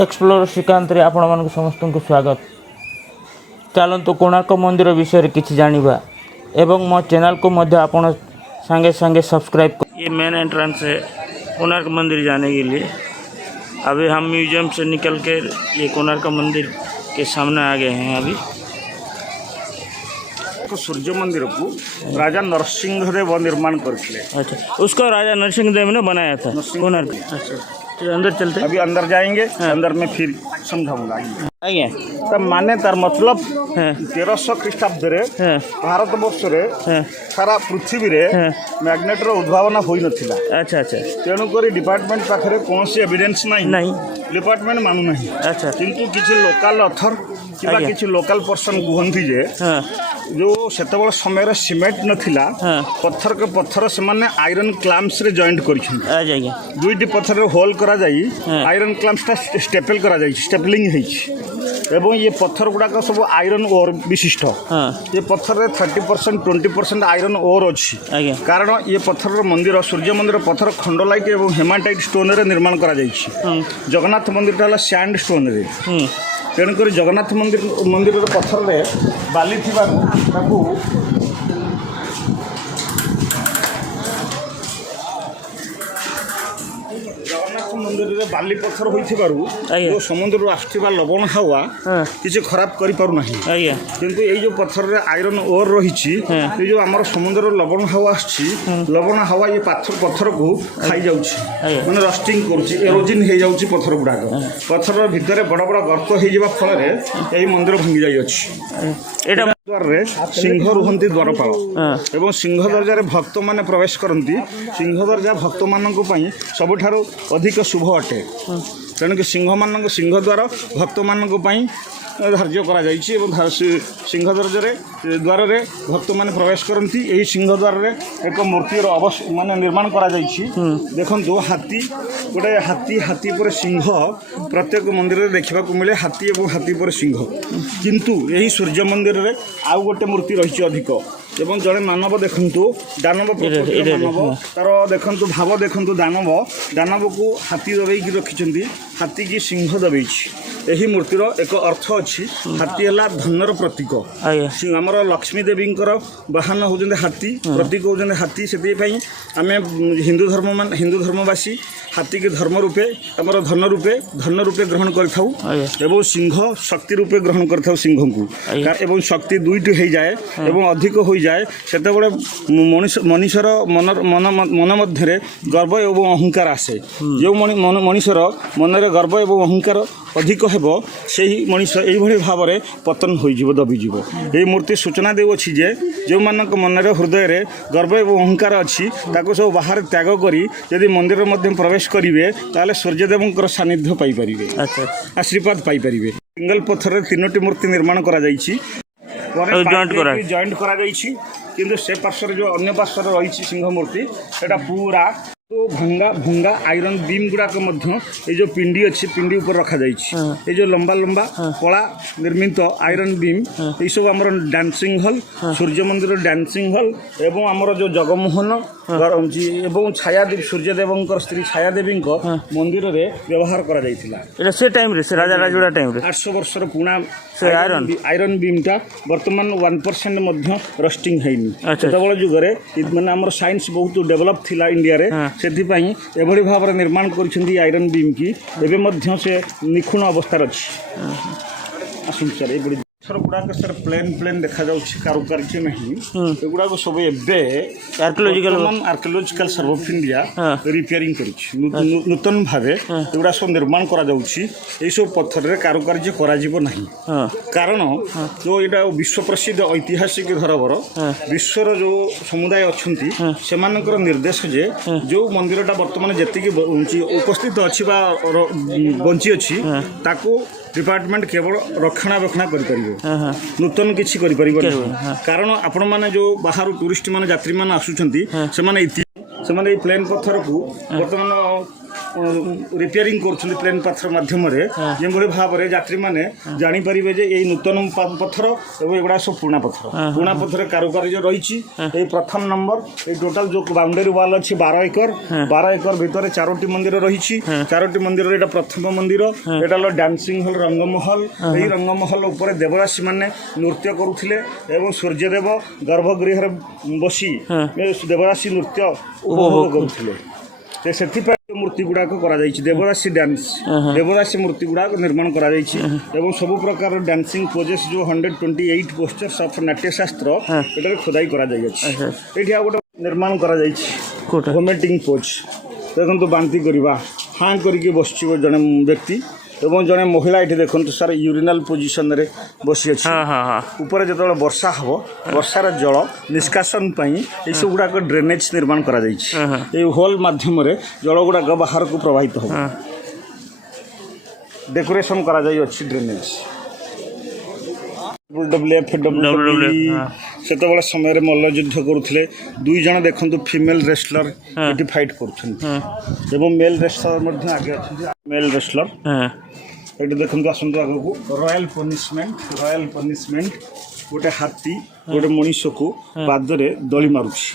Explore Shrikant रे आपण मानक समस्त को स्वागत। चलतु कोणार्क मंदिर विषय किसी जानिबा एवं मो चैनल को मध्य आपण संगे संगे सब्सक्राइब। ये मेन एंट्रेंस है कोणार्क मंदिर जाने के लिए। अभी हम म्यूजियम से निकल के ये कोणार्क मंदिर के सामने आ गए हैं। अभी सूर्य मंदिर को राजा नरसिंह देव निर्माण करते। अच्छा, उसको राजा नरसिंह देव ने बनाया था कोणार्क। अच्छा, तो अंदर चलते अभी अंदर जाएंगे। हाँ। अंदर में फिर समझाऊंगा। आज्ञा तब माने तार मतलब 1300 ख्रीष्टाब्द भारत वर्ष सारा पृथ्वी रे मैग्नेटर उद्भावना होई नथिला। अच्छा अच्छा, तेणुक डिपार्टमेंट पाखे कौन सी एविडेंस नहीं डिपार्टमेंट मानु नहीं। अच्छा, किंतु किसी लोकल अथर किबा किसी लोकल पर्सन कहती जे जो सेतबेले समय सीमेंट नथिला पत्थर के पत्थर से माने आयरन क्लैम्प्स रे जॉइंट करिछन। दुईटी पत्थर रे होल करा जाई आयरन क्लैम्प्स ता स्टेपल करा जाई स्टेपलिंग हेछि एवं ये पत्थर गुड़ाक सब आयरन ओर विशिष्ट। ये पत्थर रे 30% 20% आयरन ओर अच्छी। कारण ये पत्थर मंदिर सूर्य मंदिर पत्थर खंडोलाइट एवं हेमाटाइट स्टोन रे निर्माण करा जाइछि। जगन्नाथ मंदिर टा सैंड स्टोन रे। तेणुक जगन्नाथ मंदिर पत्थर रे बाली थिबारु मंदिर रे बाली पत्थर होइथिबारु जो समुद्र आसथिबा लवण हावा किछि खराब करि पारु नाही। किंतु एई जो पत्थर रे आयरन ओर रहिछि ए जो हमर समुद्र लवण हावा आछि लवण हावा ये पत्थर को खाई जाउछि माने रस्टिंग करूछि एरोजन हे जाउछि पत्थर गुडाक। पत्थर भितरे बड़ बड़ गर्त हे जिबा फल रे एई मंदिर भांगी जाई अछि। एटा द्वार रे सिंह रुहंती द्वारपाल एवं सिंह दरजा रे भक्त माने प्रवेश करंती। सिंह दरजा भक्त मानक पई सबठारो अधिक शुभ अटे। तेणुक सिंह द्वार भक्त मानक पई धार्य करा जाइछि एवं सिंह द्वार रे भक्त माने प्रवेश करंती। एही सिंह द्वार रे एक मूर्ति रो अवश्य माने निर्माण करा जाइछि। देखंतु हाथी गोटे हाथी पर सिंह प्रत्येक मंदिर रे देखिबा को मिले हाथी एवं हाथी पर सिंह। किंतु एही सूर्य मंदिर रे आउ गोटे मूर्ति रहिछि अधिक एवं जड़े मानव देखंतु दानव मानव तार देखंतु भाव देखंतु दानव को हाथी दबेई की रखिछंती हाथी की सिंह दबेइछि। एही मूर्तिर एक अर्थ अछि हाथी हला धनर प्रतीक। हमर लक्ष्मी देवींकर वाहन होजंदे हाथी प्रतीक होजंदे हाथी। सेति पई आमे हिंदू धर्मवासी हाथी के धर्म रूपे हमर धन रूपे ग्रहण करथाउ एवं सिंह शक्ति रूपे ग्रहण करथाउ सिंह को। एवं शक्ति दुईटी हो जाए एवं अधिक हो जाए सेते बड़े मनुष्यर मन मध्य गर्व एवं अहंकार आसे। जो मनुष्यर मन रे गर्व एवं अहंकार अधिक हेबो सेही मनुष्य एही भली भाव रे पतन होई जीव दबी जीव। एही मूर्ति सूचना देउ अछि जे जो मानक मन रे हृदय रे गर्व एवं अहंकार अछि ताको सब बाहर त्याग करी यदि मंदिर मध्य प्रवेश करिवे ताले सूर्यदेवंकर सानिध्य पाई परिवे। अच्छा, आशीर्वाद पाई परिवे। सिंगल पत्थर रे तीनोटी मूर्ति निर्माण करा जाइछि जॉइंट करा जाइछि। किंतु से पार्श्व जो अन्य पार्श्व रही सिंह मूर्ति सेटा पूरा तो भंगा आयरन बीम गुड़ाक मध्य ये जो पिंडी अच्छी पिंडी ऊपर रखा जाइछि। ये जो लंबा कला निर्मित आयरन बीम ये सब आमर डांसिंग हॉल सूर्य मंदिर डांसिंग हॉल एवं आमर जो जगमोहन एवं छायादेवी सूर्यदेवंकर स्त्री छायादेवी मंदिर रे व्यवहार करा जाइथिला। एटा से टाइम रे से राजा राजुड़ा टाइम रे 800 वर्ष रो पुना आयरन बीम टा वर्तमान 1% मध्य रस्टिंग हैनी। सेतबेले जुग रे माने आमर साइंस बहुत डेवलप थिला इंडिया रे सेथिपाई एभली भाव निर्माण करिसेंती आयरन बीम की एबे मध्य से निखुण अवस्था अछि। आसुन सर ए बड़ी सर गुड़ाक सर प्लेन देखा जाउछि कारुकार्य नहीं एगुड़ाक सब एबे Archaeological Survey of India repairing करिछि नूतन भावे एगुड़ा सब निर्माण करा जाउछि। एई सब पत्थर रे कारुकार्य करा जिवो नाही। कारण जो एटा विश्व प्रसिद्ध ऐतिहासिक धरोहर विश्वर जो समुदाय अछंती सेमानकर निर्देश जे जो मंदिरटा वर्तमान जेतिकी उपस्थित अछि बा बंची अछि ताको डिपार्टमेंट केवल रक्षणाबेक्षण करिपारिबो नूतन किछि करिपारिबो। कारण आपण माने जो बाहर टूरिस्ट माने यात्री माने आसुछंती से माने प्लेन पत्थर को वर्तमान रिपेयरिंग कर प्लेन पत्थर मध्यम जो भाव में यात्री मैंने जापर जे ये नूतन पत्थर और एगुड़ा सब पुणा पत्थर कारुकार्य रही प्रथम नंबर ये टोटाल जो बाउंड्री वाल अच्छी 12 एकर भितर 4टी मंदिर रही 4टी मंदिर ये प्रथम मंदिर यहाँ डांसिंग हॉल रंगमहल यही रंगमहल उपर देवदासी मैंने नृत्य करुले एवं सूर्यदेव गर्भगृह बसी देवदासी नृत्य उपभोग करुले से मूर्ति गुड़ाक देवदासी डांस देवदासी मूर्ति गुड़ाक निर्माण कर सब प्रकार डांसिंग पोजेस जो 128 पोस्टर्स ऑफ नाट्यशास्त्र ये खोदाई कर गोटे निर्माण कर वोमिटिंग पोज देखो बांती करवा हाँ करके बस जड़े व्यक्ति एवं जड़े महिला ये देखो सार यूरिनाल पोजिशन रे बसी अच्छी ऊपर जो वर्षा हम वर्षार जल निष्कासन ये सब गुड़ाक ड्रेनेज निर्माण कर होल मध्यम जल गुड़ाक बाहर को प्रवाहित हो डेकोरेशन कर ड्रेनेज से समय मल्लयुद्ध करुले 2 जन देखो फीमेल रेसलर ये फाइट कर मेल रेसलर आगे अच्छे मेल रेसलर ये देखो आसतु आग को रॉयल पनिशमेंट गोटे हाथी गोटे मनीष को पादरे दली मारुछि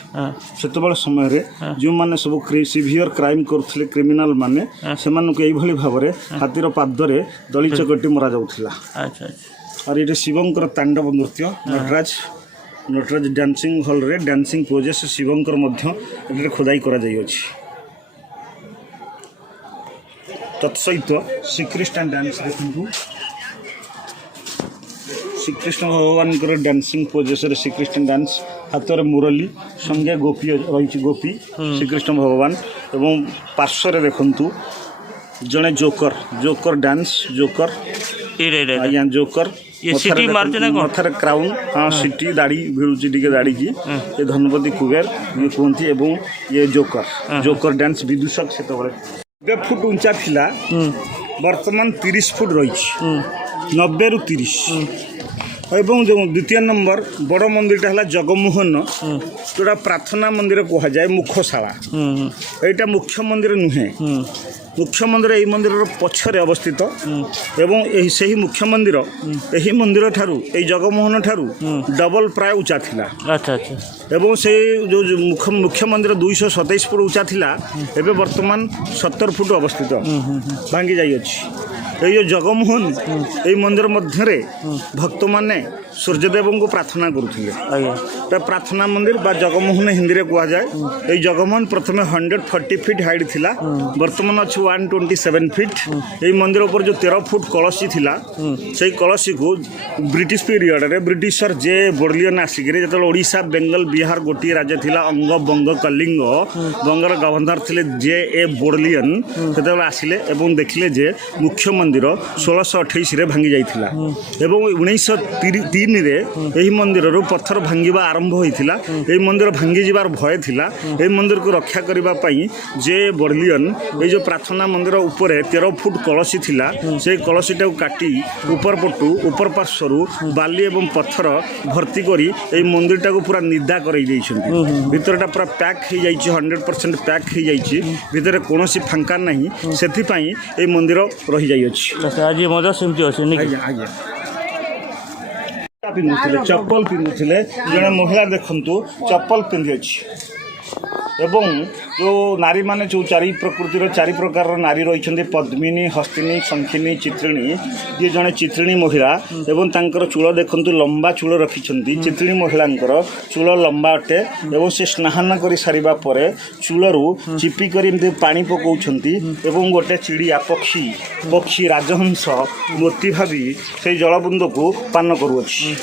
से समय जो मैंने सब सिवियर क्राइम करते क्रिमिनाल माने से भाव में हाथीर पादरे दली चकटी मरा जाउथिला और ये शिवंकर तांडव नृत्य नटराज डांसिंग हॉल रे डांसिंग पोजेस शिवंकर मध्य खोदाई करा तत्सहित श्रीकृष्ण डांस देखु श्रीकृष्ण भगवान डांसिंग पोजेस श्रीकृष्ण डांस हाथ में मुरली संज्ञा गोपी रही गोपी श्रीकृष्ण भगवान एवं पार्श्व देखु जड़े जोकर डांस जोकर आज्ञा जोकर मथार क्राउन हाँ सिटी दाढ़ी भिड़ुची दाढ़ी की ये धनपति कुबेर ये कहती एवं ये जोकर डांस विदूषक से 90 फुट उंचा थिला वर्तमान 30 फुट रही 90 रु 30 एवं जो द्वितीय नंबर बड़ मंदिरटा है जगमोहन जोटा प्रार्थना मंदिर कह जाए मुखशाला यहाँ मुख्य मंदिर नुहे मुख्य मंदिर यही मंदिर पछरे अवस्थित एवं से मुख्य मंदिर यही मंदिर ठारू यही जगमोहन ठारू डबल प्राय उच्चा थिला एवं से जो मुख्य मंदिर 227 फुट उच्चा थिला एवं वर्तमान 70 फुट अवस्थित भांगी जाई अछि ये जगमोहन यही मंदिर मध्य भक्त माने सूर्यदेव को प्रार्थना करुले प्रार्थना मंदिर बा जगमोहन हिंदी में कह जाए ये जगमोहन प्रथम 140 फीट हाइट थिला वर्तमान अच्छी 127 फीट यही मंदिर ऊपर जो 13 फुट कलसी थिला से कलसी को ब्रिटिश पीरियड रे ब्रिटिशर जे बोर्लियन आसिक जो ओडिशा बेंगल बिहार गोटे राज्य थिला अंग बंग कलिंग बंगर गवर्नर थिले जे ए बोर्लियन से आसिले एवं देखिले जे मुख्य मंदिर 1628 रे भांगी जाइथिला एवं 1903 यही मंदिर पत्थर भांगा आरंभ होता यही मंदिर भांगी जीवार भय थिला यही मंदिर को रक्षा करने जे बर्लियन ये जो प्रार्थना मंदिर ऊपर 13 फुट कलसी थिला से कलसीटा काटी ऊपर पटू ऊपर पार्श्वर बाली एवं पत्थर भर्ती करी यही मंदिरटा को पूरा निदा कर भितरटा पूरा पैक हो जाइए 100% पैक हो जाइए भितर कौन फांका नहीं से मंदिर रही जाइए पिंधुले चप्पल पिंधुले जड़े महिला देखु चप्पल पिंधि एवं जो नारी माने जो चारि प्रकृतिर 4 प्रकार नारी रही पद्मिनी हस्तिनी शंखिनी चित्रिणी ये जड़े चित्रिणी महिला एवं तांकर चूल देखु लंबा चूल रखिंट चित्रिणी महिलांकर चूल लंबा अटे एवं से स्नान कर सारिबा परे चूलरू चिपी कर पानी पकाउछंती एवं गोटे चिड़िया पक्षी राजहंस मोती भावी से जलबुंद को पान करुअछि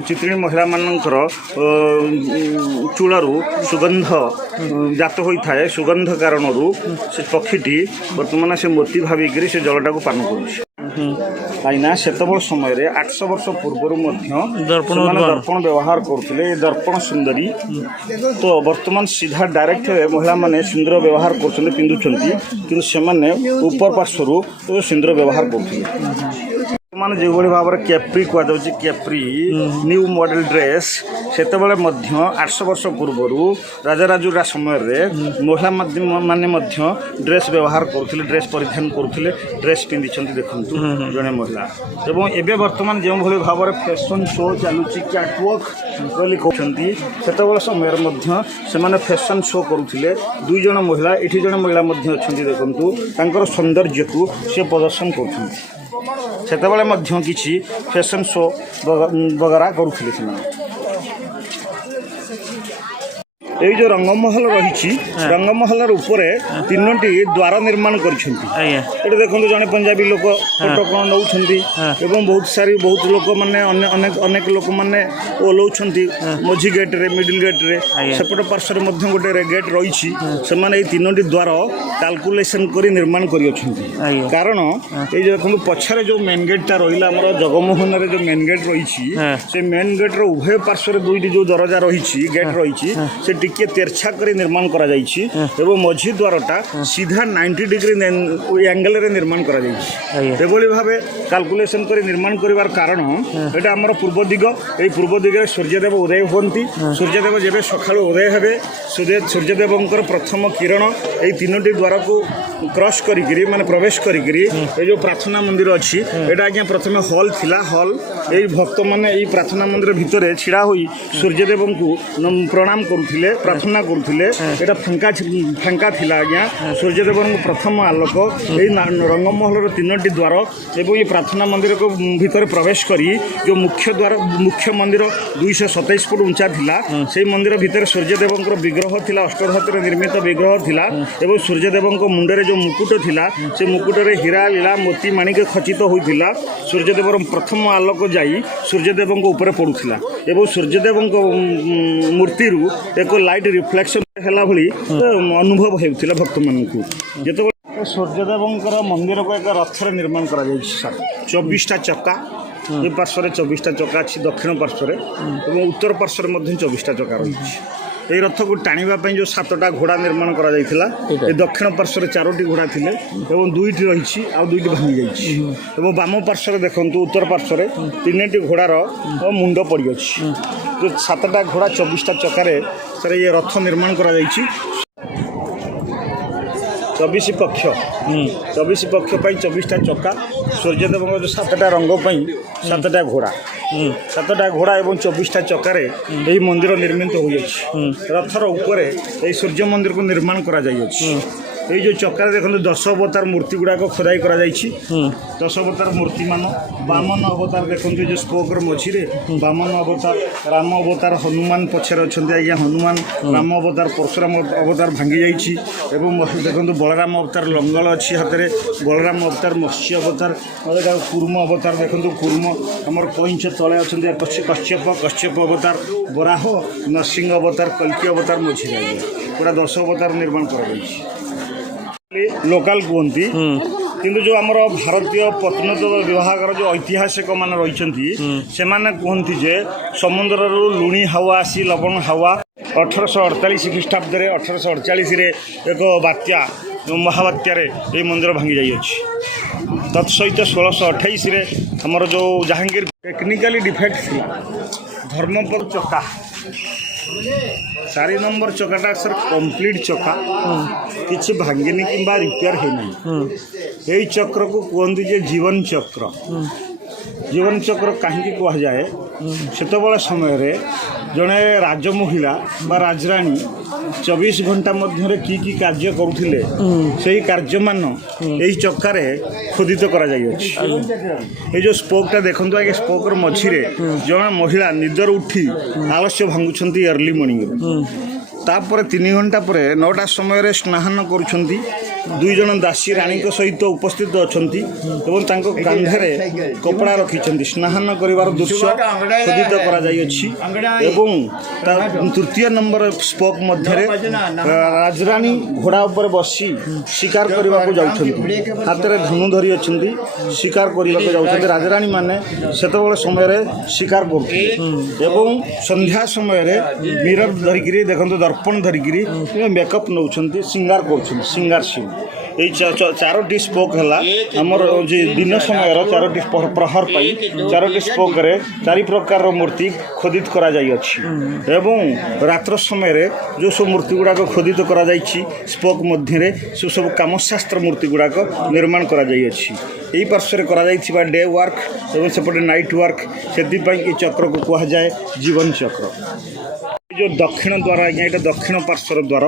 चित्रिणी महिला मानकर चूलरू सुगंध जात होता है सुगंध कारण से पक्षीटी बर्तमान से मोती भाविक से जलटा को पान कहीं से समय 800 वर्ष पूर्व दर्पण व्यवहार करते दर्पण सुंदरी तो वर्तमान सीधा डायरेक्ट महिला माने सुंदर व्यवहार कर पिंधुंट कि ऊपर पार्श्वर सुंदर व्यवहार करते ମାନେ ଯେଉଁଭଳି ଭାବରେ କ୍ୟାପ୍ରି କୁହାଯାଉଛି କ୍ୟାପ୍ରି ନ୍ୟୁ ମଡେଲ ଡ୍ରେସ୍ ସେତେବେଳେ ମଧ୍ୟ 800 ବର୍ଷ ପୂର୍ବରୁ ରାଜରାଜୁଡ଼ା ସମୟରେ ମହିଳା ମାନେ ମଧ୍ୟ ଡ୍ରେସ୍ ବ୍ୟବହାର କରୁଥିଲେ, ଡ୍ରେସ୍ ପରିଧାନ କରୁଥିଲେ, ଡ୍ରେସ୍ ପିନ୍ଧିଛନ୍ତି ଦେଖନ୍ତୁ ଜଣେ ମହିଳା। ଏବଂ ଏବେ ବର୍ତ୍ତମାନ ଯେଉଁଭଳି ଭାବରେ ଫ୍ୟାସନ୍ ଶୋ ଚାଲୁଛି କ୍ୟାଟୱାକ୍ ବୋଲି କହୁଛନ୍ତି, ସେତେବେଳେ ସମୟରେ ମଧ୍ୟ ସେମାନେ ଫ୍ୟାସନ୍ ଶୋ କରୁଥିଲେ। 2 ଜଣ ମହିଳା, ଏଠି ଜଣେ ମହିଳା ମଧ୍ୟ ଅଛନ୍ତି ଦେଖନ୍ତୁ, ତାଙ୍କର ସୌନ୍ଦର୍ଯ୍ୟକୁ ସେ ପ୍ରଦର୍ଶନ କରୁଛନ୍ତି। ସେତେବେଳେ ମଧ୍ୟ କିଛି ଫ୍ୟାସନ୍ ଶୋ ବଗେରା କରୁଥିଲେ ସେମାନେ। এই যে রঙ্গমহল রয়েছে রঙ্গমহলর উপরে 3টি দ্বার নির্মাণ করেছেন। এটা দেখুন জনে পঞ্জাবী লোক ফটো কোণ নৌছেন এবং বহুত লোক মানে অনেক লোক মানে ওলাউছেন মঝি গেট্রে মিডিল গেট্রে সেপট পার্শ্বরে মধ্যে গোটে গেট রয়েছে। সেমানে এই 3টি দ্বার ক্যালকুলেসন করে নির্মাণ করেছেন। কারণ এই যে দেখুন পছরে যে মেন গেটটা রহিলা আমার জগমোহনের যে মেন গেট রয়েছে সে মেন গেটর উভয় পার্শ্বরে 2টি যে দরজা রয়েছে গেট রয়েছে সে টিকে তেরছা করে নির্মাণ করা যাইছি এবং মঝি দ্বারটা সিধা 90 ডিগ্রি অ্যাঙ্গেলরে নির্মাণ করা যাইছি। এভাবে ভাবে ক্যালকুলেসন করে নির্মাণ করিবার কারণ এটা আমার পূর্ব দিগ, এই পূর্ব দিগরে সূর্যদেব উদয় হুঁতি। সূর্যদেব যেবে সকালু উদয় হবে সূর্যদেবঙ্কর প্রথম কিরণ এই 3টি দ্বারকু ক্রস করিকি মানে প্রবেশ করিকি এই যে প্রার্থনা মন্দির অছি এটা আজ্ঞা প্রথমে হল থিলা। হল এই ভক্ত মানে এই প্রার্থনা মন্দির ভিতরে ছিড়া হই সূর্যদেবঙ্কু প্রণাম করুଥିଲେ, প্রার্থনা করুଥିଲେ। এটা ফাঙ্কা লা আজ্ঞা। সূর্যদেবঙ্ক প্রথম আলোক এই রঙ্গমহলর 3টি দ্বার এবং এই প্রার্থনা মন্দির ভিতরে প্রবেশ করি যে মুখ্য মন্দির 227 ফুট উঁচা লা, সেই মন্দির ভিতরে সূর্যদেবঙ্কর বিগ্রহ লা, অষ্টধাতুরে নির্মিত বিগ্রহ লা এবং সূর্যদেবঙ্ক মুন্ডরে যে মুকুট লা সে মুকুটরে হীরা লীলা মোতি মাণিক খচিত হয়েছিল। সূর্যদেবর প্রথম আলোক যাই সূর্যদেবঙ্ক উপরে পড়ুলা এবং সূর্যদেবঙ্ক মূর্তির এক লাইট রিফ্লেকশন ହେଲା ଭଳି ଅନୁଭବ ହେଉଥିଲା ଭକ୍ତମାନଙ୍କୁ। ଯେତେବେଳେ ସୂର୍ଯ୍ୟଦେବଙ୍କର ମନ୍ଦିରକୁ ଏକ ରଥରେ ନିର୍ମାଣ କରାଯାଇଛି। 24ଟା ଚକା, ଏ ପାର୍ଶ୍ୱରେ 24ଟା ଚକା ଅଛି ଦକ୍ଷିଣ ପାର୍ଶ୍ୱରେ ଏବଂ ଉତ୍ତର ପାର୍ଶ୍ୱରେ ମଧ୍ୟ 24ଟା ଚକା ରହିଛି। এই রথକୁ টাଣିବା ପାଇଁ ଯେଉଁ 7ଟା ଘୋଡ଼ା ନିର୍ମାଣ କରାଯାଇଥିଲା, ଏ ଦକ୍ଷିଣ ପାର୍ଶ୍ୱରେ 4ଟି ଘୋଡ଼ା ଥିଲେ ଏବଂ 2ଟି ରହିଛି ଆଉ 2ଟି ଭାଙ୍ଗି ଯାଇଛି। ଏବଂ ବାମ ପାର୍ଶ୍ୱରେ ଦେଖନ୍ତୁ ଉତ୍ତର ପାର୍ଶ୍ୱରେ 3ଟି ଘୋଡ଼ାର ମୁଣ୍ଡ ପଡ଼ିଅଛି। ଯେଉଁ 7ଟା ଘୋଡ଼ା 24ଟା ଚକାରେ ସାର୍ ଇଏ ରଥ ନିର୍ମାଣ କରାଯାଇଛି। 24 ପକ୍ଷ ପାଇଁ 24ଟା ଚକା, ସୂର୍ଯ୍ୟଦେବଙ୍କ ଯେଉଁ 7ଟା ରଙ୍ଗ ପାଇଁ 7ଟା ଘୋଡ଼ା, 7ଟା ଘୋଡ଼ା ଏବଂ 24ଟା ଚକାରେ ଏହି ମନ୍ଦିର ନିର୍ମିତ ହୋଇଅଛି। ରଥର ଉପରେ ଏହି ସୂର୍ଯ୍ୟ ମନ୍ଦିରକୁ ନିର୍ମାଣ କରାଯାଇଅଛି। এই যে চক্রে দেখুন 10 অবতার মূর্তি গুড়াক খোদাই করা যাইছি। 10 অবতার মূর্তি মান বামন অবতার দেখুন যে স্পোকর মঝিরে বামন অবতার, রাম অবতার, হনুমান পছরে অনেক আজ্ঞা হনুমান, রাম অবতার, পরশুরাম অবতার ভাঙ্গি যাইছি এবং দেখুন বলরাম অবতার লঙ্গল অছি হাতের, বলরাম অবতার, মৎস্য অবতার, কুর্ম অবতার দেখুন কুর্ম আমার কইঞ্চ তলে অনেক কশ্যপ অবতার, বরাহ, নরসিংহ অবতার, কল্কি অবতার মঝিরে আজ্ঞা পুরা 10 অবতার নির্মাণ করা যাইছি। লোকাল কুহতি কিন্তু যে আমার ভারতীয় প্রত্নতত্ত্ব বিভাগর যে ঐতিহাসিক মানে রয়েছেন সেমানে কুহতি যে সমুদ্রর লুণি হাওয়া আসি লবণ হাওয়া 1848 খ্রিস্টাব্দে 1848 এক বাত্যা মহাবাত্যারে এই মন্দির ভাঙ্গি যাইଅଛି। তৎসহিত 1628 আমার যে জাহাঙ্গীর টেকনিকালি ডিফেক্ট ଥିଲା ধর্মপদ চকা 4 নম্বর চকাটা স্যার কমপ্লিট চকা কিছু ভাঙ্গিনি কিংবা রিপেয়ার হয়নি। এই চক্রକୁ କୁହନ୍ତି যে জীবন চক্র। জীবন চক্র কাহিঁকি কুহযাଏ সেতবেলে সময়ে জনে রাজমহিলা বা রাজরানী 24 ঘণ্টা মধ্যে কি কার্য করুলে সেই কার্যমান এই চক্কারে খোদিত করা যাইଅଛି। এই যে স্পোকটা দেখুন আগে স্পোকর মঝিরে জন মহিলা নিদর উঠি আলস্য ভাঙ্গুଛନ୍ତି আর্লি মর্নিং। তাপরে 3 ঘণ্টা পরে 9টা সময় স্নান করছেন। 2 জন দাসী রানীଙ୍କ সহিত উপস্থিত অଛନ୍ତି এবং তাଙ୍କ কাঁধরে কপড়া রখিଛନ୍ତି। স্নান করিবার দৃশ্য খোদিত করা যাইଅଛି এবং তৃতীয় নম্বর স্পোক মধ্যে রাজরানী ঘোড়া উপরে বসি শিকার করিବାକୁ যাଉଛନ୍ତି। হাতের ধনু ধরি অଛନ୍ତି, শিকার করিବାକୁ যাଉଛନ୍ତି। রাজরানী মানে সেতবেলে সময়ে শিকার করুଥିଲେ এবং সন্ধ্যা সময়ে মিরর ধরিকি দেখুন দর্পণ ধরিকি মেকअप নৌଛନ୍ତି, সিঙ্গার করছেন, সিঙ্গার সিং। এই চাରୋଟି ସ୍ପୋକ୍ ହେଲା ଆମର ଯେ ଦିନ ସମୟର 4ଟି ପ୍ରହର ପାଇଁ 4ଟି ସ୍ପୋକ୍ରେ 4 ପ୍ରକାରର ମୂର୍ତ୍ତି ଖୋଦିତ କରାଯାଇଅଛି ଏବଂ ରାତ୍ର ସମୟରେ ଯେଉଁ ସବୁ ମୂର୍ତ୍ତି ଗୁଡ଼ାକ ଖୋଦିତ କରାଯାଇଛି ସ୍ପୋକ୍ ମଧ୍ୟରେ ସେ ସବୁ କାମଶାସ୍ତ୍ର ମୂର୍ତ୍ତି ଗୁଡ଼ାକ ନିର୍ମାଣ କରାଯାଇଅଛି। ଏହି ପାର୍ଶ୍ୱରେ କରାଯାଇଥିବା ଡେ ୱାର୍କ ଏବଂ ସେପଟେ ନାଇଟ୍ ୱାର୍କ ସେଥିପାଇଁ ଏ ଚକ୍ରକୁ କୁହାଯାଏ ଜୀବନ ଚକ୍ର। जो दक्षिण द्वार आज्ञा ये दक्षिण पार्श्वर द्वार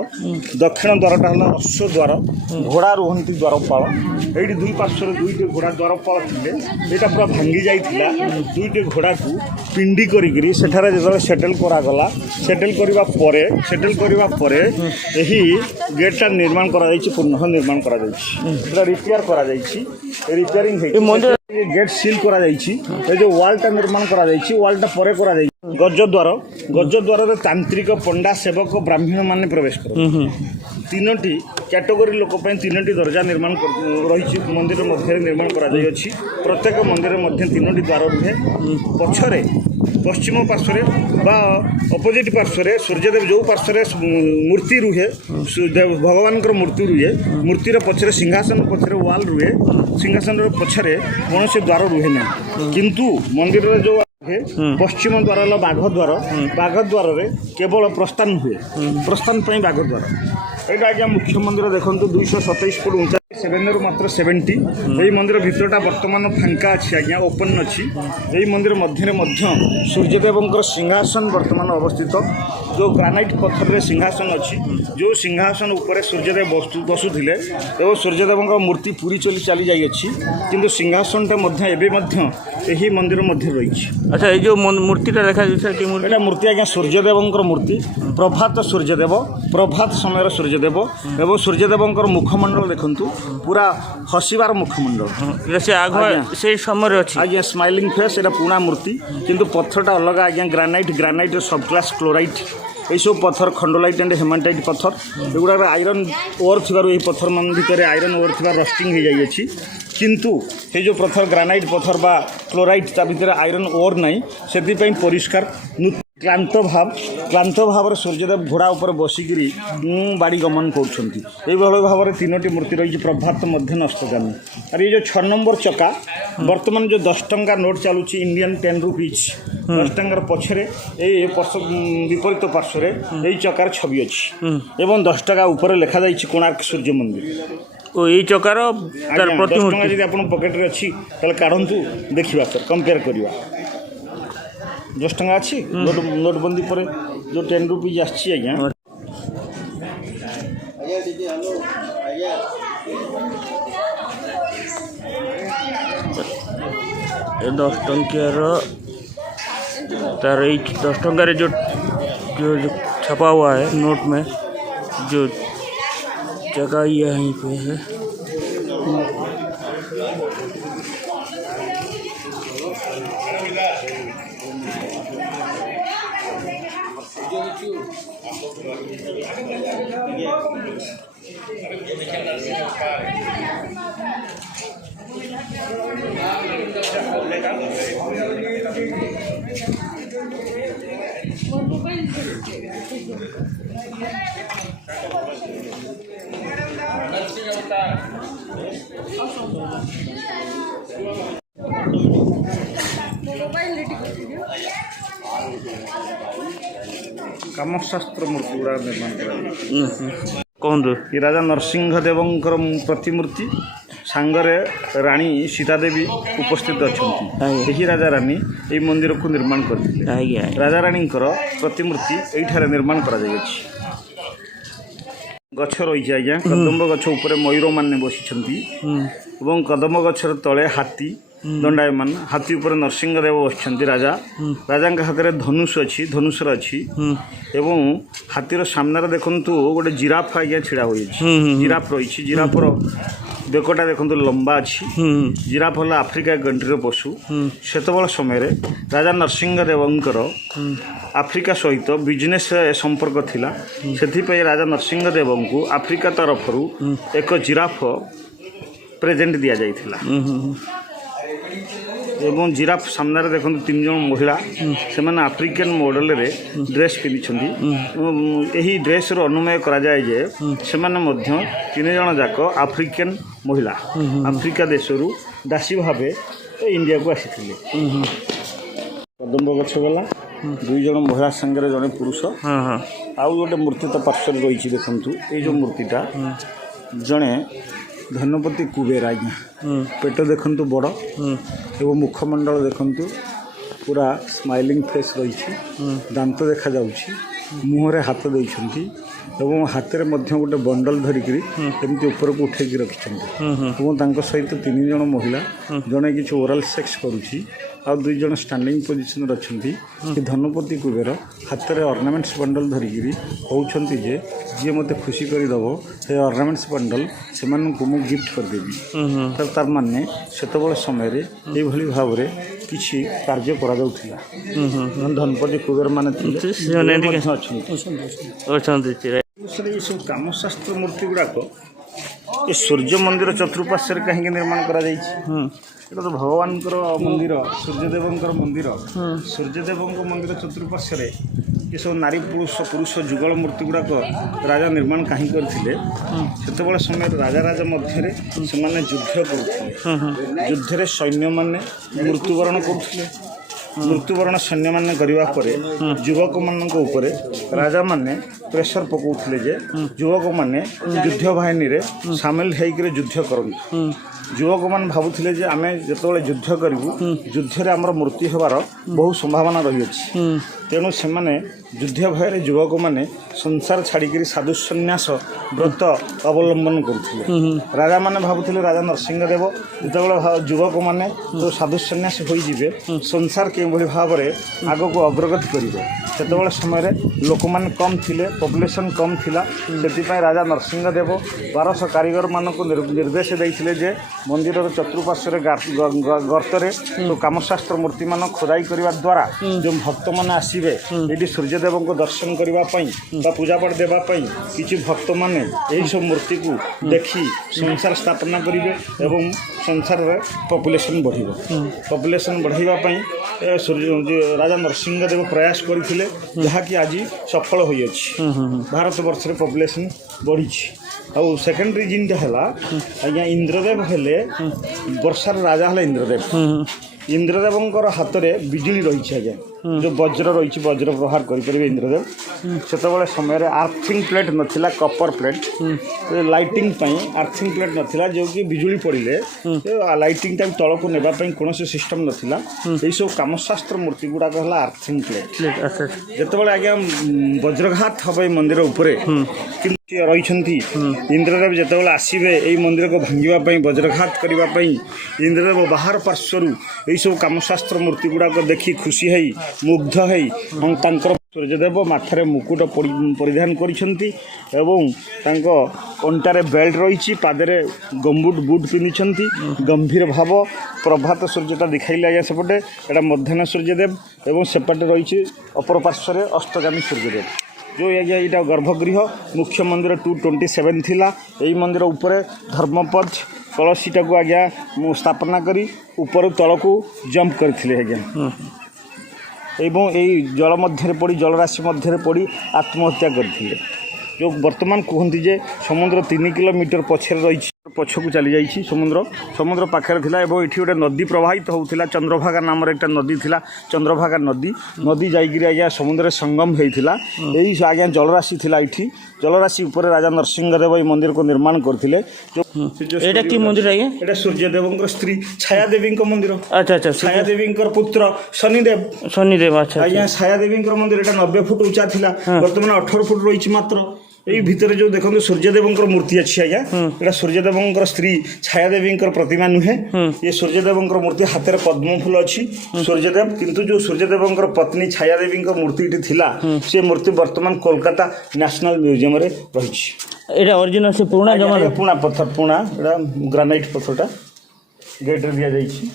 दक्षिण द्वारटा है अश्व द्वार घोड़ा रुहंती द्वारपाल ये दुई पार्श्वर दुईटे घोड़ा द्वारपाल थे यहाँ पूरा भांगी जाइला दुईटे घोड़ा को पिंडी करी जो सेटल करागला सेटल करने यही गेटा निर्माण पुनः निर्माण रिपेयर रिपेयरिंग गेट सील करा जो वालटा निर्माण करा वालटा परे करा गजद्वार तांत्रिक पंडा सेवक ब्राह्मण माने प्रवेश कर 3टी कैटेगरी लोक 3टी दर्जा निर्माण रही मंदिर मध्य निर्माण करा प्रत्येक मंदिर मध्य 3टी द्वार रुहे पछरे पश्चिम पार्श्वर बा अपोजिट पार्श्वर सूर्यदेव जो पार्श्वर मूर्ति रुहे भगवान मूर्ति रुहे मूर्तिर पछरे सिंहासन पछरे वाल रुहे सिंहासन पछरे कौन से द्वार रुहे ना किंतु मंदिर जो पश्चिम द्वार बाघ द्वार केवल प्रस्थान हुए प्रस्थान बाघ द्वार यहाँ आज्ञा मुख्य मंदिर देखो 227 फुट ऊंचा 7 मात्र 70 यही मंदिर भितरटा बर्तमान फांका अच्छी आज्ञा ओपन अच्छी यही मंदिर मध्य सूर्यदेवंकर सिंहासन बर्तमान अवस्थित जो ग्रानाइट पत्थर सिंहासन अच्छी जो सिंहासन उपर सूर्यदेव बसुले एवं सूर्यदेव मूर्ति पूरी चली जाइए किंतु सिंहासन यही मंदिर मध्य रही। अच्छा ये जो मूर्तिटा देखा यहाँ मूर्ति आज्ञा सूर्यदेवंकर मूर्ति प्रभात सूर्यदेव प्रभात समय सूर्यदेव एवं सूर्यदेवंकर मुखमंडल देखु पूरा हसिबार मुखमंडल से आग से समय अच्छी आज्ञा स्माइलिंग फेस यहाँ पुणा मूर्ति किंतु पत्थरटा अलग आज्ञा ग्रानाइट सब क्लास क्लोराइट ये सब पत्थर खंडोलाइट एंड हेमाटाइट पत्थर एगुड़ा आयरन ओर थी पत्थर मान भितर आयरन ओर थी रस्टिंग हो जाइए किंतु ये जो पत्थर ग्रानाइट पत्थर बा क्लोराइट ता भीतर आयरन ओर नहीं से परिष्कार क्लांत भाव सूर्यदेव घोड़ा उपर बसिकी बाड़ी गमन कर भाव में 3टी मूर्ति रही प्रभात मध्य नष्टगामी और ये जो 6 नंबर चक्का बर्तमान जो 10 टंका नोट चलुची इंडियन 10 रुपीज 10 टंकार पछरे विपरीत पार्श्वर यही चकार छवि अच्छी एवं 10 टका ऊपर लिखा जाइए कोणार्क सूर्य मंदिर यही चकार 10 टंका जी आप पकेट्रे अच्छी काढ़ू देखा सर कंपेयर करवा 10 टंका अच्छी नोटबंदी पर जो 10 रुपीज आज्ञा ये 10 टंकियार तार 10 टंकार जो छपा हुआ है नोट में जो जगह यहीं पे है कामशास्त्र मूर्ति गुड़ा निर्माण कौन ये राजा नरसिंहदेवंकर प्रतिमूर्ति सांगरे रानी सीतादेवी उपस्थित अच्छा यही राजा रानी ये मंदिर को निर्माण करते राजा रानी प्रतिमूर्ति यही निर्माण कर गछ रही आज्ञा कदम्ब गछ उपर मयूर मैंने बसी कदम्ब गछर तले हाथी दंडायमान हाथी उपर नरसिंहदेव बसुँच राजा राजा हाथ में धनुष अच्छी धनुषर अच्छी एवं हाथीर सामने देखु गोटे जिराफ आज्ञा छिड़ा हो जिराफ रही जिराफर बेकटा देखो लंबा अच्छी जिराफ है आफ्रिका कंट्री पशु सेतबेल समय राजा नरसिंहदेवंकर आफ्रिका सहित बिजनेस संपर्क थिला से राजा नरसिंहदेव को आफ्रिका तरफ एक जिराफ प्रेजेंट दि जाइथिला एवं जिराफ सामने देखो 3 जन महिला से आफ्रिकन मॉडल रे ड्रेस पिंधि यही ड्रेस अनुमय करा जाए जे से 3 जन जाक आफ्रिकन महिला आफ्रिका देशरू दासी भावे इंडिया को आसी कदम्ब गछ गला 2 जन महिला संगे जड़े पुरुष आउ गोटे मूर्ति तो पार्श्व रही देखु ये जो मूर्तिटा जड़े धनपति कुबेर आज्ञा पेट देखु बड़ एवं मुखमंडल देखु पूरा स्माइलिंग फेस रही दांत देखा जाउछि मुहरे हाथ देइछंती एवं हाथ में गोटे बंडल धरिक एमती ऊपर को उठे रखिंट सहित 3 जन महिला जड़े किसी ओराल सेक्स करुच्ची आ 2 जन स्टैंडिंग पोजिशन अच्छा कि धनपति कुबेर हाथ में अर्नामेंट्स बंडल धरिक कहते जे जी मत खुशी करदेव से अर्नामेंट्स बंडल से गिफ्ट करदेवी तार माने से समय ये भाव में किसी कार्य करा धनपति कुबेर मान सब कामशास्त्र मूर्ति गुड़ाक ये सूर्य मंदिर चतुर्पार्श्व कहीं निर्माण करा तो भगवान मंदिर सूर्यदेव मंदिर सूर्यदेव मंदिर चतुर्पार्श्व ये सब नारी पुरुष जुगल मूर्ति गुड़ाक राजा निर्माण कहीं करते समय राजा राजा मध्य से युद्ध करुले युद्ध सैन्य मैंने मृत्युवरण करुले मृत्युवरण सैन्य मैंने करने पर युवक मान राजा माने प्रेसर पकाउले जे युवक मैंने युद्ध बाहिनी रे सामिल होकर युद्ध करते युवक मान भावुले जे आम जो युद्ध करूँ युद्ध आमर मृत्यु होवार बहुत संभावना रही तेणु से युद्ध भय युवक मैंने संसार छाड़िक साधु सन्यास व्रत अवलंबन करुले राजा मैंने भावुले राजा नरसिंहदेव जो युवक मैंने तो साधु सन्यास हो संसार के भाव में आग को अग्रगति करेंगे से समय लोक मैंने कम थिले पॉपुलेशन कम थिला से राजा नरसिंहदेव 1200 कारीगर मानक निर्देश देते जे मंदिर चतुर्पार्श्व गर्तरे तो कामशास्त्र मूर्ति मान खोदाई करने द्वारा जो भक्त मैंने आसवे ये सूर्यदेव को दर्शन करने पूजापाठ देवाई किसी भक्त मैंने यही सब मूर्ति को देखी संसार स्थापना करेंगे एवं संसार पॉपुलेशन बढ़ पॉपुलेशन बढ़ाई राजा नरसिंहदेव प्रयास करते जहाँकि आज सफल हो भारत वर्ष पॉपुलेशन बढ़ी आउ सेकेंड रिजनटा है आज्ञा इंद्रदेव हेले वर्षार राजा है इंद्रदेव हाथ में बिजुली रही आज्ञा जो वज्र रही वज्र प्रहार करेंगे इंद्रदेव से समय आर्थिंग प्लेट नाला Kapoor plate lighting earthing plate नाला जो कि बिजुली पड़े लाइटिंग टाइम तल को नापी कौन सिस्टम नाला यही सब कामशास्त्र मूर्ति गुड़ाक है आर्थिंग प्लेट जिते आज्ञा वज्रघात हम मंदिर उपरे रही इंद्रदेव जिते आसवे यही मंदिर को भांगापी वज्रघात करने इंद्रदेव बाहर पार्श्वर यही सब कामशास्त्र मूर्ति गुड़ाक देखी खुशी है मुग्ध है सूर्यदेव माथारे मुकुट परिधान करिसेंती एवं तांको कंटारे बेल्ट रही पादरे गम्बुट बुट पिंधिंट गंभीर भाव प्रभात सूर्यटा दिखाइले आज्ञा सेपटे एटा मध्याह्न सूर्यदेव एवं सेपटे रही अपर पार्श्व अष्टगामी सूर्यदेव जो आज्ञा यहाँ गर्भगृह मुख्य मंदिर 227 थिला यही मंदिर उपरे धर्मपद कलशीटा को आज्ञा स्थापना करी ऊपर तल को जंप करथिले आज्ञा एवं यही जल मध्य पड़ी जलराशि मध्य पड़ी आत्महत्या करते जो वर्तमान कहते जे समुद्र 3 किलोमीटर पछे रही पछकू चली जाइए समुद्र पाखे थिला एवं ये गोटे नदी प्रवाहित होता चंद्रभागा नाम एक नदी थिला चंद्रभागा नदी जाइए आज्ञा समुद्र संगम होता यही आज्ञा जलराशि थिला ये जलराशि उपर राजा नरसिंहदेव ये मंदिर को निर्माण करते जो मंदिर ये सूर्यदेव स्त्री छायादेवी मंदिर अच्छा अच्छा छायादेवी पुत्र शनिदेव अच्छा आज्ञा छायादेवी मंदिर ये 90 फुट उच्चा थिला वर्तमान 18 फुट रही मात्र यही भितर जो देखो सूर्यदेव मूर्ति अच्छी आज्ञा यहाँ सूर्यदेव स्त्री छायादेवी प्रतिमा नुहे ये सूर्यदेव मूर्ति हाथ में पद्म फूल अच्छी सूर्यदेव किंतु जो सूर्यदेव पत्नी छायादेवी मूर्ति थिला से मूर्ति वर्तमान कोलकाता नेशनल म्यूजियम रे रही ओरिजिनल से पुराना जमाना पुणा पत्थर पुणा ग्रानाइट पत्थरटा गेट रे दिया जाइछि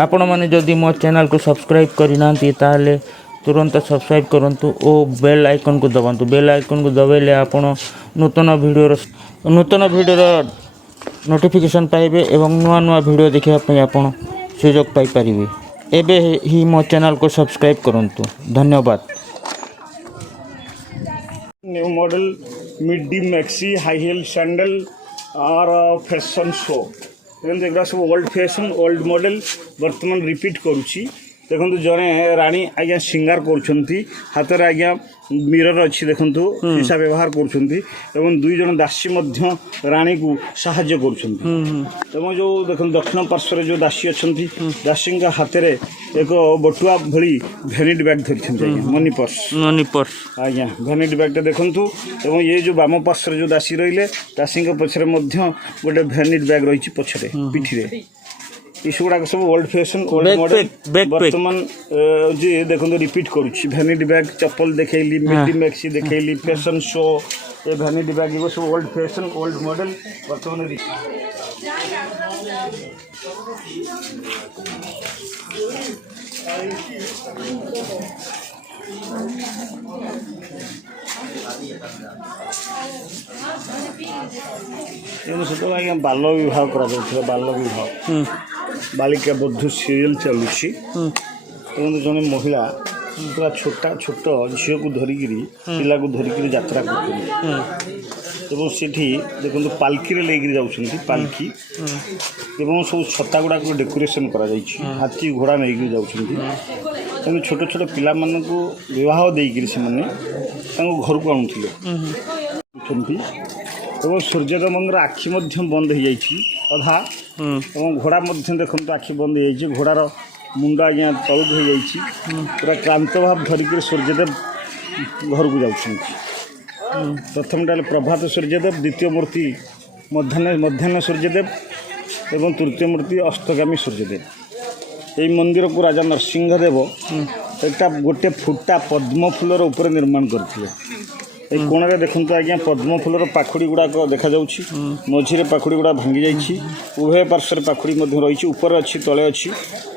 आपण माने जदि मो चैनल को सब्सक्राइब करना ताले तुरंत सब्सक्राइब करंतु ओ बेल आइकन को दबातु बेल आइकन को दबाइले आपण नूतन वीडियो नोटिफिकेशन पाइबे एवं नुआ नुआ वीडियो देखा आपण सुजोग पाई परिबे। एबे ही मो चैनल को सब्सक्राइब करंतु। धन्यवाद। न्यू मॉडल मिडी मैक्सी हाई हिल सैंडल और फैशन शो देखा सब ओल्ड फैशन ओल्ड मॉडल बर्तमान रिपीट करुच्ची। देखो जड़े राणी आज्ञा सिंगार कर हाथ में आज्ञा मिरर अच्छी देखु शीशा व्यवहार कर दुई जन दासी राणी को साहाय्य कर जो देख दक्षिण पार्श्व जो दासी अच्छा दासी हाथ में एक बटुआ भली भैनिटी बैग धरी मनी पर्स आज्ञा भैनिटी बैगटा देखु ये जो बाम पार्श्व जो दासी रही दासी पछरे गोटे भैनिटी बैग रही पछरे पिठी गुड़ाक सब ओल्ड फैशन ओल्ड मॉडल बर्तमान जे देखो रिपीट करुच्ची भैनिटी बैग चप्पल देखली मिडी मैक्सी देखली फैशन शो ये भैनिटी बैग ये सब ओल्ड फैशन ओल्ड मॉडल बर्तमान सब आज्ञा बाल विवाह कर बाल विवाह बालिका बधू सीरियल चलुची जड़े महिला पूरा छोटा छोट झील को धरिकी पिला को धरिकी यात्रा कर सेठी देखो पालकी लेकर जाऊँ पालकी एवं सब छता गुड़ाक डेकोरेशन कर हाथी घोड़ा नहीं जाऊँ छोट छोट पिला विवाह देकर से घर को आणुले एवं सूर्यदेव आखि बंद हो जाइए अधा और घोड़ा देखो आखि बंद हो घोड़ार मुंड आज्ञा तलुक हो जाइए पूरा क्रांत भाव धरिक सूर्यदेव घर को जाऊँ प्रथम टा प्रभात सूर्यदेव द्वितीय मूर्ति मध्याह्न सूर्यदेव एवं तृतीय मूर्ति अस्तगामी सूर्यदेव। यही मंदिर को राजा नरसिंहदेव एक गोटे फुटा पद्म फूलर ऊपर निर्माण करते कोणे देखु आज्ञा पद्म फूलर पाखुड़ी गुड़ाक देखा मझे पाखुड़ी गुड़ा भांगी जाइए उभय पार्श्व पाखुड़ी रही ऊपर अच्छी तले अच्छी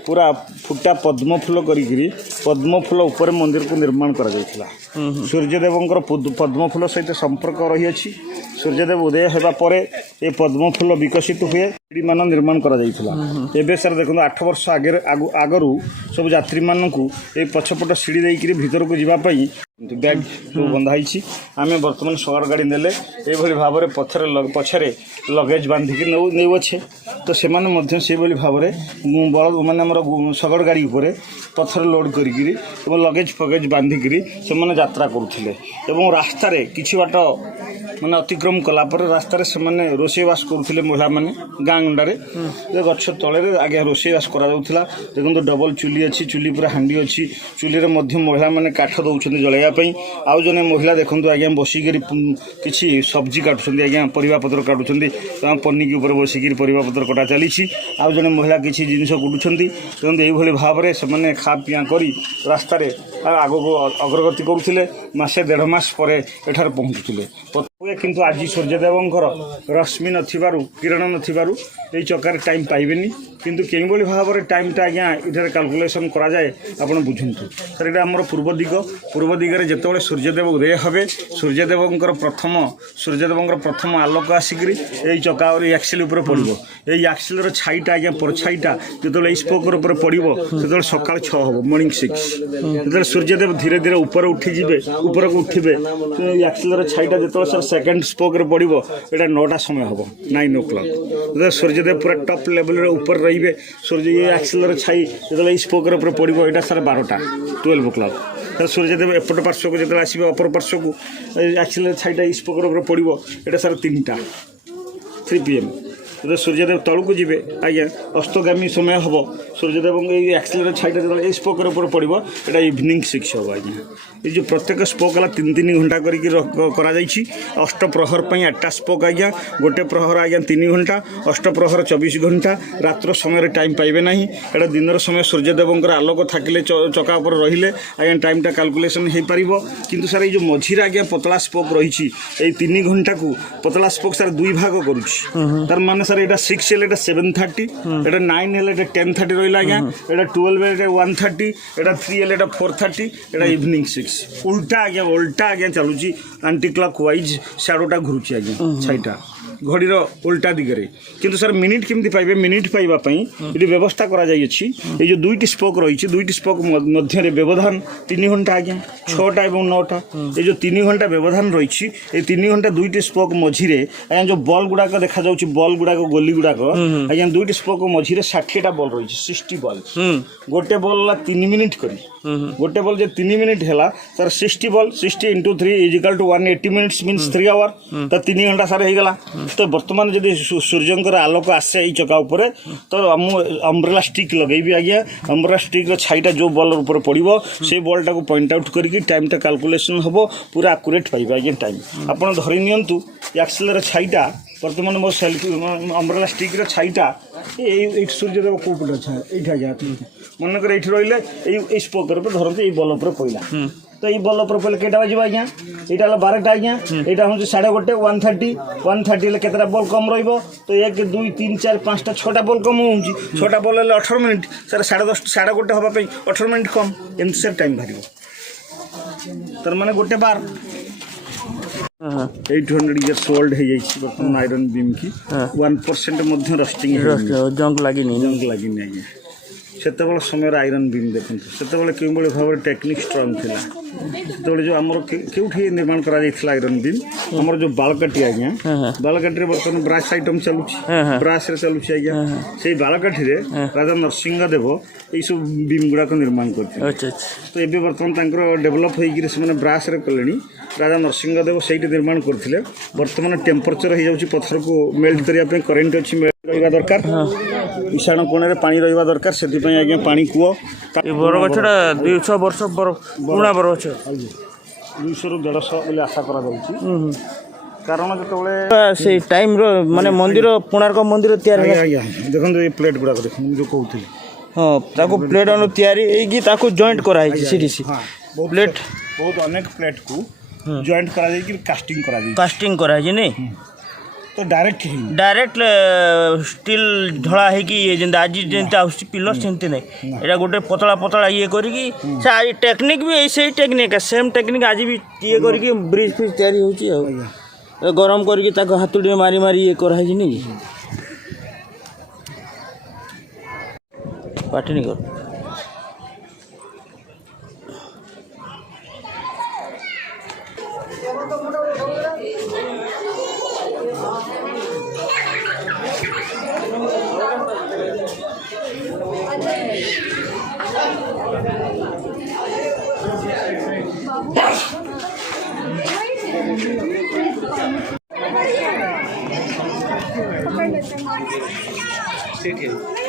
पूरा फुटा पद्म फूल करी पद्म फूल ऊपर मंदिर को निर्माण कर सूर्यदेव पद्म फूल सहित संपर्क रही अछि। सूर्यदेव उदय होगा पर ये पद्म फूल विकसित हुए सीढ़ी मान निर्माण कर सर देखो 8 वर्ष आगे आगरू सब यात्री मानू ये पछपट सीढ़ी देकर भीतर को जावाई बैग सब बंधाई आम बर्तमान शगड़ गाड़ी नेले ये भाव में पछरे लगेज बांधिक नौछे तो से भाव में बड़ मानने शगड़ गाड़ी उपर पथर लोड करी लगेज फगेज बांधिक से यात्रा करुले रास्तार कि बाट माने अतिक्रम कलापर रास्तार से रोषेईवास करुले महिला मैंने गाँ गंडारे गछ तले आगे रोषेईवास करा देखो डबल चुली अच्छी चुली पूरा हांडी अच्छी चुली महिला मैंने काठ दौरान जलैयापी आउ जने महिला देखो आज्ञा बसिक किसी सब्जी काटुंट आज्ञा परिवा पत्र काटुंट पनिकी उपर बसिक परिवा पत्र कटा चली आउ जने महिला किसी जिनस कुटुंट देखो ये भाव में से खा पिया कर रास्तार आग को अग्रगति करुले मसे 1.5 मास पर एठार पहुँचुले किंतु आज सूर्यदेवंकर रश्मि नथिबारु किरण नथिबारु ये चकार टाइम पाइबेनी किंतु केइबोली भाव में टाइमटा आज्ञा इधर कैलकुलेशन करा जाए आपण बुझंतु सर ये आमर पूर्व दिगरे जितेबाला सूर्यदेव उदय हे सूर्यदेवंकर प्रथम आलोक आसिक चका और एक्सेल उपर पड़ो ये एक्सेलर छाईटा आज्ञा परछाईटा जो स्पोकर उपर पड़ो से सकाल 6 हम मॉर्निंग 6 जो सूर्यदेव धीरे धीरे ऊपर उठीजे ऊपर को उठे एक्सेलर छाईटा जो सर सेकेंड स्पोक पड़ो ये 9टा समय हम 9 o'clock सूर्यदेव पूरा टॉप लेवल ऊपर रे सूर्य ये एक्सेलर छाई जो स्पोकर उपर पड़ो यहाँ सर 12टा 12 o'clock सूर्यदेव एपट पार्श्व को जो आसो अपर पार्श्व को एक्सेलर छाईटा स्पोकर उपर पड़ो यहाँ सर 3टा 3 PM जो सूर्यदेव तलू को जीवे आज्ञा अस्तगामी समय हम सूर्यदेव एक्सेलर छाईटा जो स्पोकर उपर पड़ो यहाँ इवनिंग 6 हम आज्ञा ये जो प्रत्येक स्पोक है 3-3 घंटा कर अष्टप्रहर 8टा स्पोक आज्ञा गोटे प्रहर आज्ञा 3 घंटा अष्टप्रहर 24 घंटा रात्र समय टाइम पाइबे ना यहाँ दिन समय सूर्यदेवंकर आलोक थकिले चका पर रहिले आज्ञा टाइमटा कैलकुलेसन हो पार किंतु सर ये मझीरे आज्ञा पतला स्पोक रही 3 घंटा को पतला स्पोक सर 2 भाग कर माने सर यहाँ 6 हेल्ला 7:30 यहाँ 9 हेल्ला 10:30 रहा आज्ञा यहाँ 12 हेल्ला 1:30 यहाँ 3 हेल्ला 4:30 यहाँ इवनिंग 6 उल्टा आज्ञा चलुची आंटी क्लॉक वाइज साड़ोटा घुरुची आज्ञा छाईटा घड़ी उल्टा दिगरे किंतु सर मिनिट केमती पाइबे मिनिट पाइबापी ये व्यवस्था करा ये जो दुईटी स्पोक रही दुईटी स्पोक मध्य व्यवधान 3 घंटा आज्ञा 6टा और 9टा ये जो 3 घंटा व्यवधान रही 3 घंटा दुईटी स्पोक मझिरे आज्ञा जो बल गुड़ाक देखा बल गुड़ाक गोली गुड़ाक आज्ञा दुईटी स्पोक मझिरे 60टा बल रही 60 बल गोटे बल 3 मिनिट करी गोटे बल जो 3 मिनिट है सर 60 बल 60 × 3 = 180 मिनिट्स मीन्स 3 आवर तो 3 घंटा सारे होगा तो बर्तमान जब सूर्यंकर आलोक आसे ये चका उपर तो अम्ब्रेला स्टिक लगेबी आज्ञा अम्ब्रेला स्टिक छाईटा जो बल ऊपर पड़ो से बल टाक पॉइंट आउट करके टाइमटा कैलकुलेशन हम पूरा आकुरेट पाइबे आज्ञा टाइम आपड़ धरी नियंतु एक्सेलर छाईटा बर्तमान मो सेल्फी अम्ब्रेला स्टिक्र छाईटा ये सूर्यदेव कौ पटे अच्छे ये मनकर ये रही स्पोकर धरते ये बल पर पड़ा तो ये बल पर पहले केटा बजे आज्ञा यहाँ 12टा आज्ञा यहाँ हूँ 1:30 1:30 केतटा बल कम रही तो 1 2 3 4 5टा 6टा बल कम हो 6टा बल 18 मिनिट सर 10:30 1:30 हाँपाई 18 मिनिट कम एमती सर टाइम बाहर तर मैंने गोटे बार 800 years old है बर्तमान आयरन बीम की 1% रस्टिंग जंग लगी आज्ञा से समय आयरन बीम देखते से क्यों भाव टेक्निक स्ट्रंग था से जो आम के निर्माण कर आयरन बीम आमर जो बालकाटी आज्ञा बालकाटी बर्तमान ब्रास आइटम चलुँ ब्रास चलुची आज्ञा से बालकाठी राजा नरसिंहदेव ये सब बीम गुड़ाक निर्माण करते तो ये बर्तमान डेभलप हो ब्रास कले राजा नरसिंहदेव से निर्माण करते बर्तमान टेम्परेचर हो जाऊँगी पत्थर को मेल्ट करने करेन्ट अच्छी रहा दरकार ईशाण कोण पानी रहा दरकार से आज्ञा पानी कूह बरगछटा 200 वर्ष पुराना बरगछ 200 ରୁ 150 बोले आशा करा कारण जो से टाइम रो माने मंदिर कोणार्क मंदिर तैयार आज्ञा देखो ये प्लेट गुड़ाक देख जो कहूँ हाँ ताको प्लेट अनु तैयारी ताको जॉइंट कराई सीडीसी प्लेट बहुत अनेक प्लेट को जॉइंट करा कास्टिंग करा नहीं तो डायरेक्ट स्टील ढला है कि ये जेंदा आज जेंता आउसी पिलर सेंते नहीं एटा गोटे पतला पतला ये करी से आज टेक्निक भी ऐसे ही टेक्निक है सेम टेक्निक आज भी ये करी ब्रिज फिज तैयारी होची गरम करके ताको हाथुड़ी मारी मारी ये करा है नहीं पाटनी कर ठीक है।